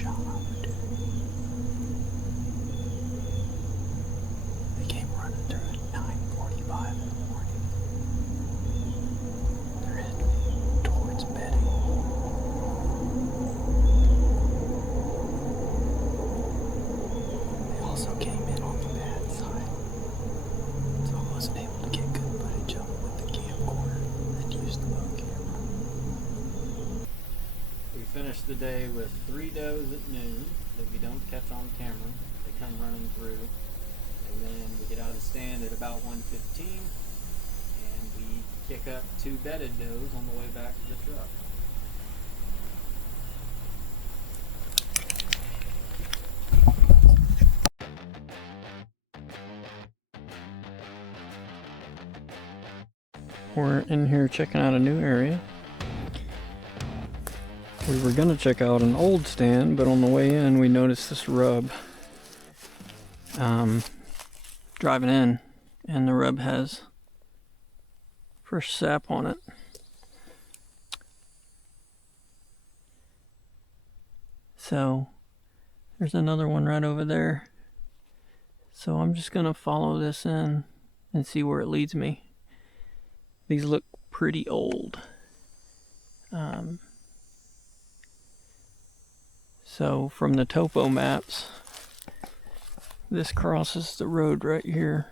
shot opportunity. They came running through at 9:45 in the morning. They're heading towards bedding. They also came in on the bad side, so I wasn't able to get good footage of them with the camcorder and use the bow camera. We finished the day with 3 does at noon that we don't catch on camera. They come running through, and then we get out of the stand at about 1:15, and we kick up 2 bedded does on the way back to the truck. We're in here checking out a new area. We were gonna check out an old stand, but on the way in we noticed this rub. Driving in, and the rub has fresh sap on it. So there's another one right over there. So I'm just gonna follow this in and see where it leads me. These look pretty old. So from the topo maps, this crosses the road right here,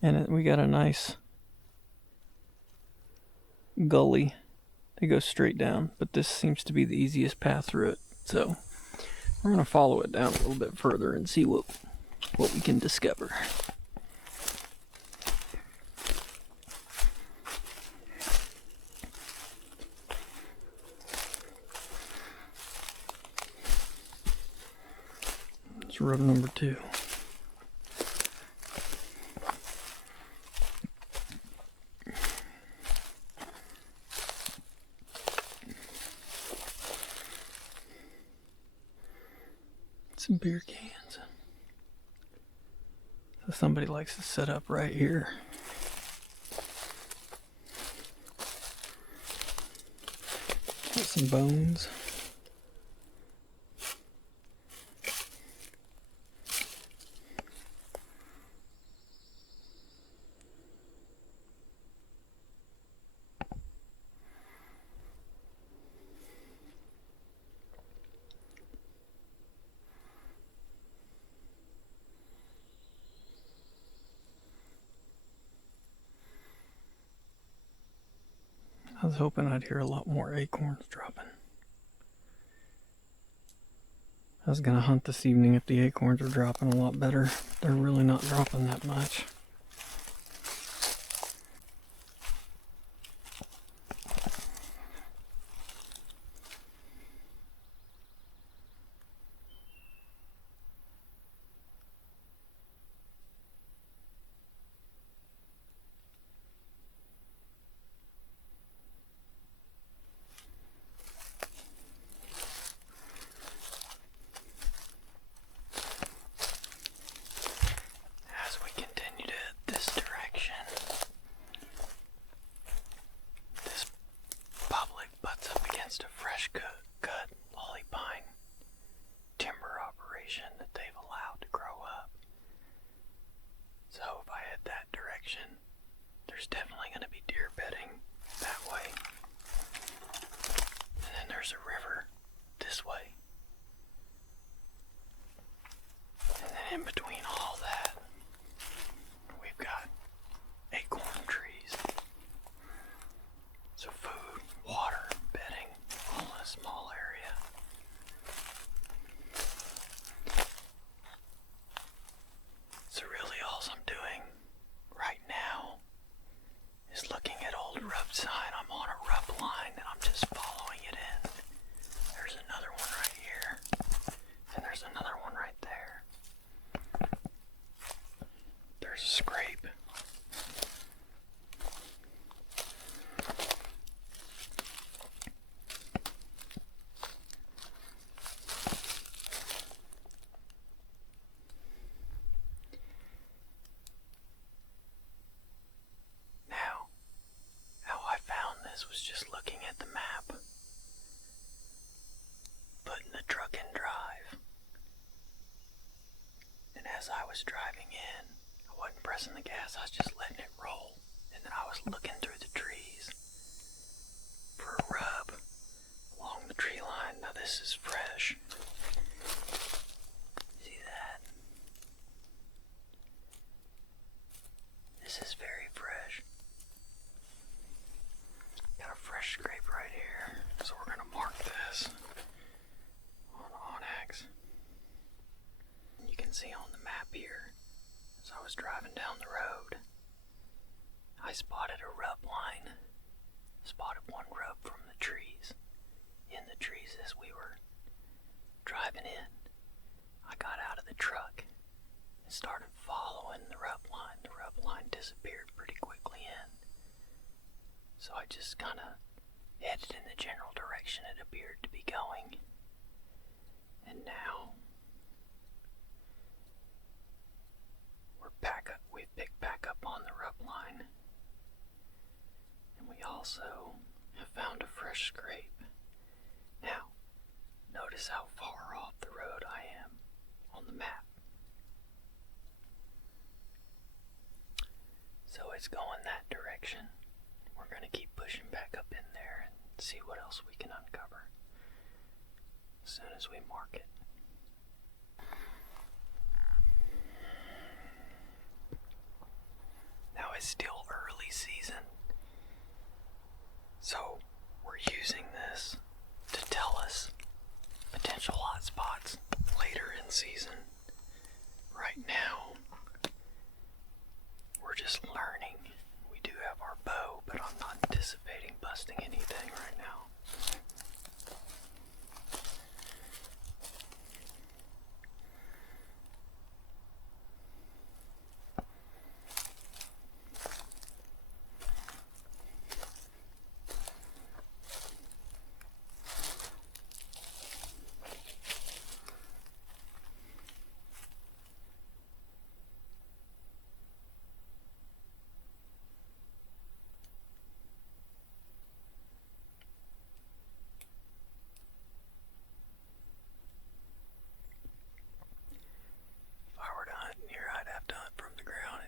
and we got a nice gully that goes straight down, but this seems to be the easiest path through it. So we're gonna follow it down a little bit further and see what we can discover. It's rub number 2. Some beer cans. So somebody likes to set up right here. Get some bones. I was hoping I'd hear a lot more acorns dropping. I was gonna hunt this evening if the acorns are dropping a lot better. They're really not dropping that much. As we continue to as I was driving in, I wasn't pressing the gas, I was just letting it roll. And then I was looking through the trees for a rub along the tree line. Now this is fresh. See that? This is very fresh. Got a fresh scrape right here. So we're going to mark this on Onyx. You can see on the map here, as I was driving down the road, I spotted a rub line. Spotted one rub from the trees. In the trees as we were driving in. I got out of the truck and started following the rub line. The rub line disappeared pretty quickly in. So I just kind of headed in the general direction it appeared to be going. And now we've picked back up on the rub line. And we also have found a fresh scrape. Now, notice how far off the road I am on the map. So it's going that direction. We're going to keep pushing back up in there and see what else we can uncover as soon as we mark it. Now it's still early season, so we're using this to tell us potential hot spots later in season. Right now, we're just learning. We do have our bow, but I'm not anticipating busting anything right now.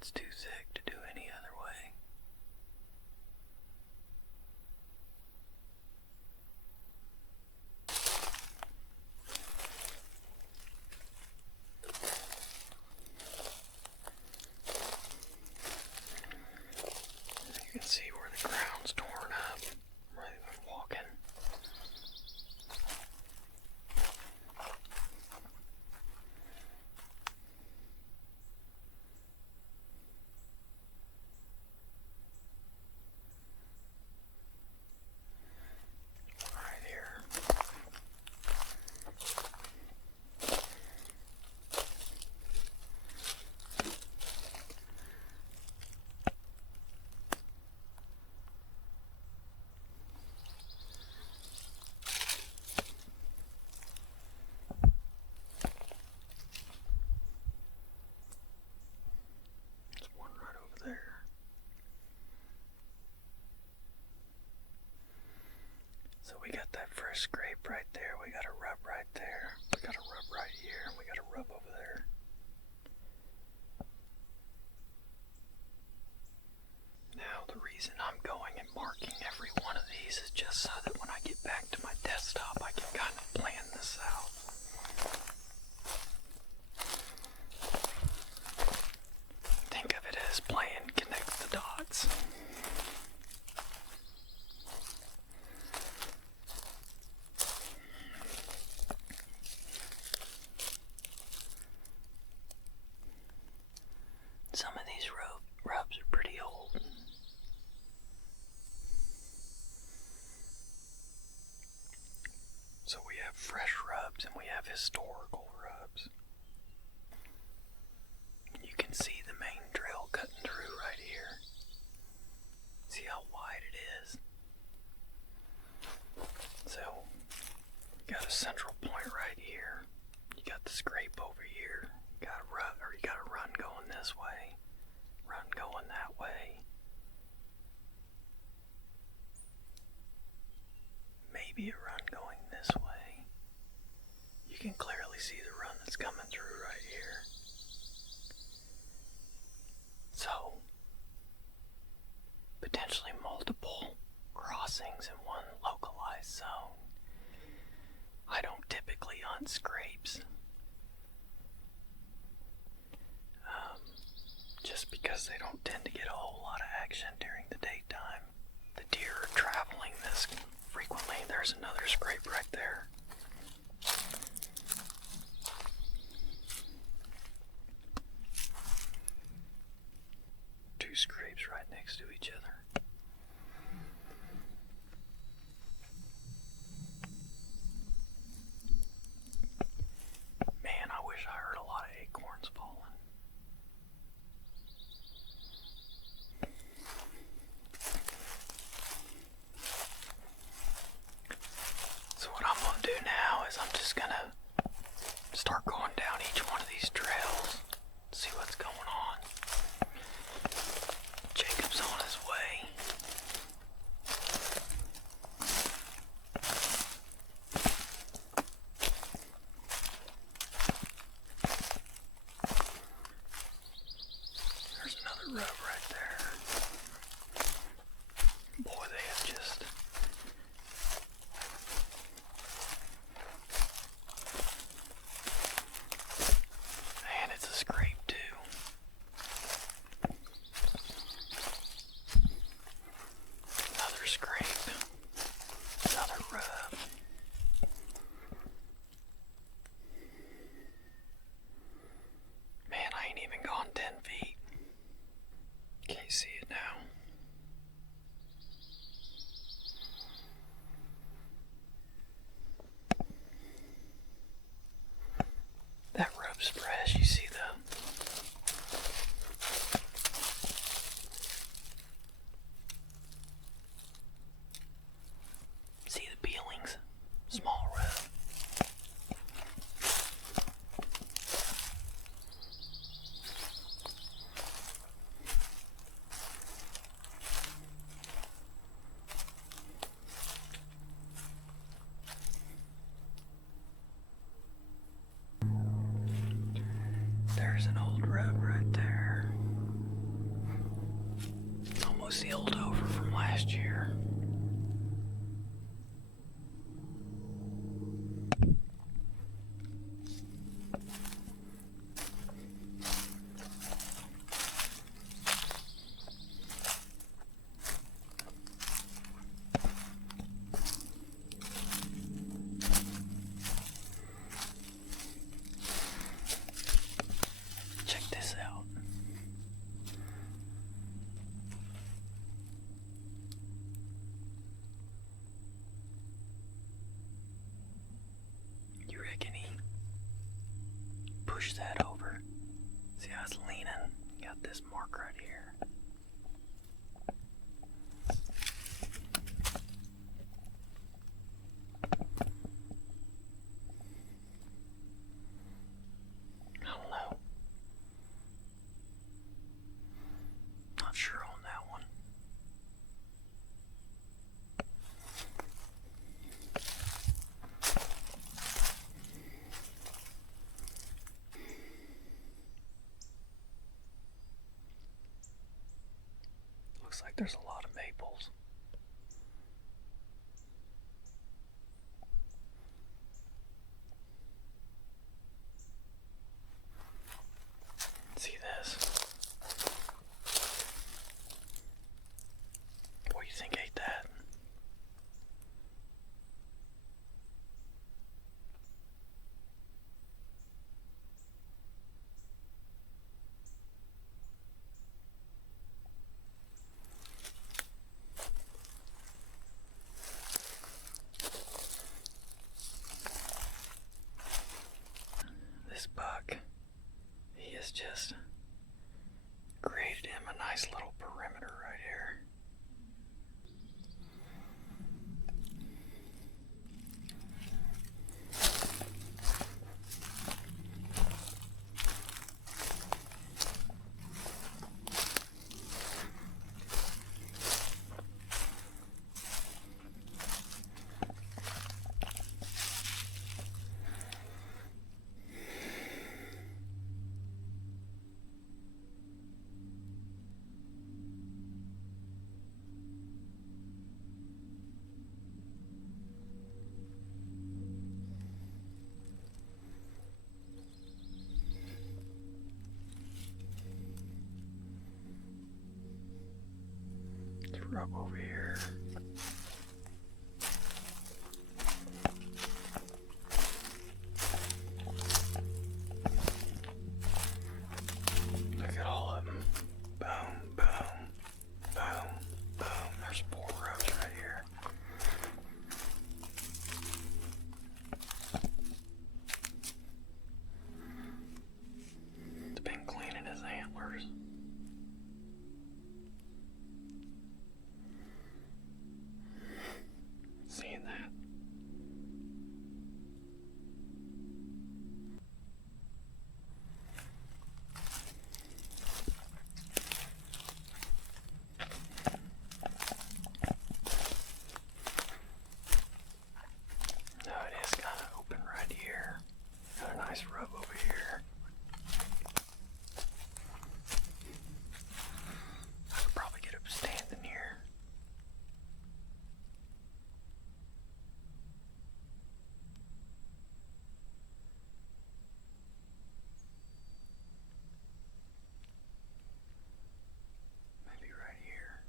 It's too sick to do any other way. As you can see where the ground's torn up, where they've been walking. So we got that first scrape right there, we got a rub right there, we got a rub right here, and we got a rub over there. Now the reason I'm going and marking every one of these is just so that when I get back to my desktop I can kind of plan this out. Think of it as playing connect the dots. Some of these rubs are pretty old. So we have fresh rubs and we have historical rubs. You can see the main drill cutting through right here. See how wide it is? So, you got a central point right here. You got the scrape over here. You got a run going this way. Run going that way. Maybe a run going this way. You can clearly see the run that's coming through right here. potentially multiple crossings in one localized zone. I don't typically hunt scrapes, just because they don't tend to get a whole lot of action during the daytime. The deer are traveling this frequently. There's another scrape right there. Two scrapes right next to each other. Man, I wish I heard a lot of acorns falling. So what I'm going to do now is I'm just going to start going down each one of these trails, see what's going on. Jacob's on his way. There's another rub right there. Boy, they have just... Man, it's a scrape too. Another scrape. Another rub. Man, I ain't even gone 10 feet. Can't see it now. That rub's fresh, you see the... See the peelings? Small rub. There's an old rub right there. Almost the old over from last year. Check this out. You reckon he pushed that over? See how it's leaning? Got this mark right here. I don't know. Not sure on that one. Looks like there's a lot of maples. See this? What do you think ate that? This buck, he has just created him a nice little perimeter right here. rub over here. Look at all of them. Boom, boom, boom, boom. There's 4 rows right here. It's been cleaning his antlers. Seeing that? No, it is kind of open right here. Got a nice rub over here. I could probably get up standing here. Maybe right here.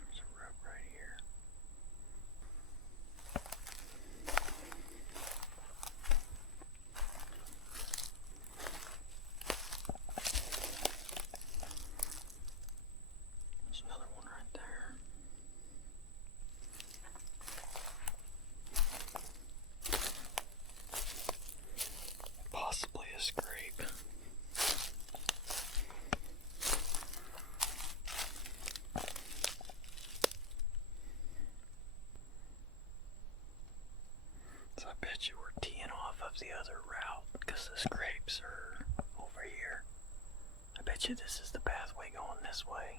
There's a rub right here. There's another one right there. Possibly a scrape. So I bet you we're teeing off of the other route because the scrapes are over here. I bet you this is the pathway going this way.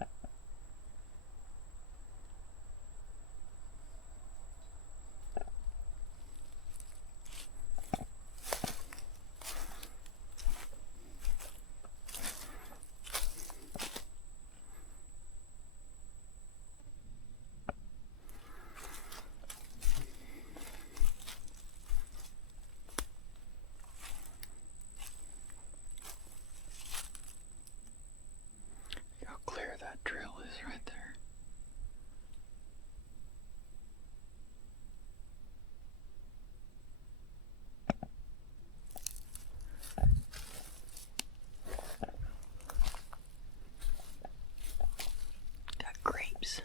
Look how clear that trail is right there. Got grapes.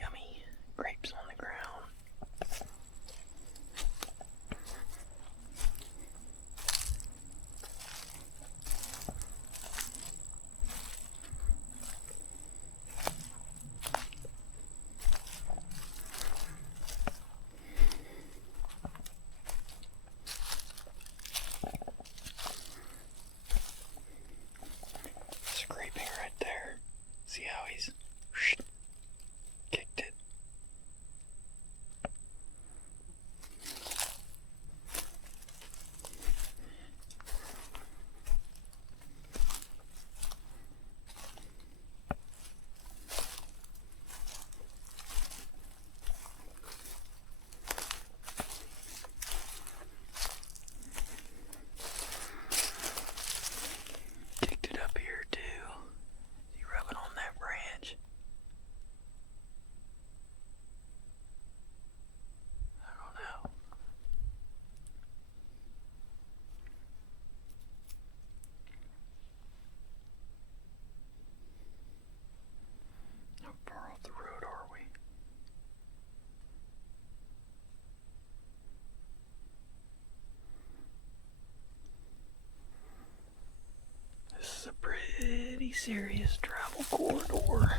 Yummy grapes on the ground. Scraping right there. pretty serious travel corridor.